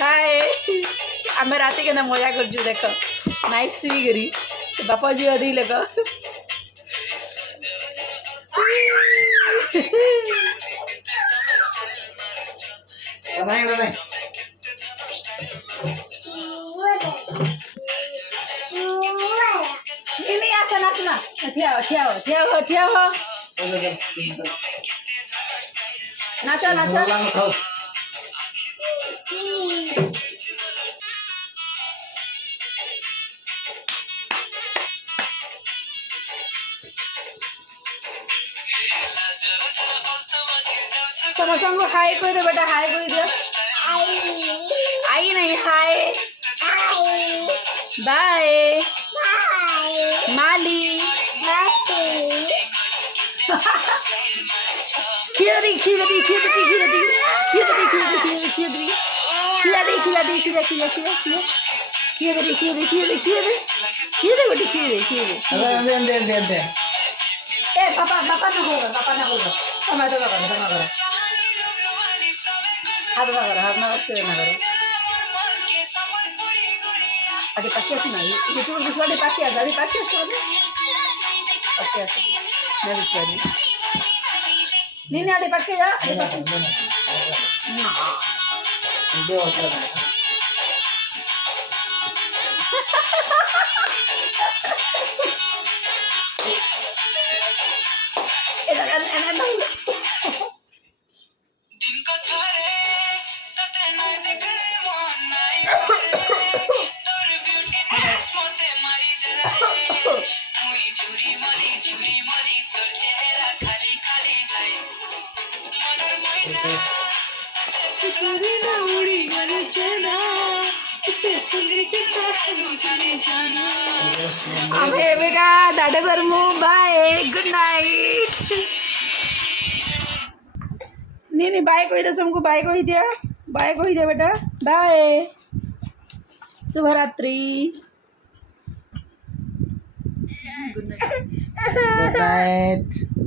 हाय आम राति के मजा कर देख नाइस सुई करी बापा जी दी लोक नहीं आस नाचना ठिया ठिया हो ठिया हो ठिया हो नाचो नाचो समस्त को हाय कह दे बेटा हाय कह दे आई नहीं हाय बाय माली खिलरी खिलरी खिलरी खिलरी खिलरी खिलरी खिलरी खिलरी खिलरी खिलरी खिलरी खिलरी खिलरी खिलरी खिलरी खिलरी बेटी खिलरी खिलरी दे ए पापा पापा ना बोलो मैं तो करो हाथ ना से ना करो अरे पक्के से नहीं ये तो इस वाले पक्के आ जाए पक्के से पक्के से मैं इस वाली नहीं अरे पक्के जा अरे पक्के दे और चला बेटा दादा करमू बाय गुड नाइट नहीं बाय कही दे सबको बाय कही दिया बेटा बाय शुभ रात्रि गुड नाइट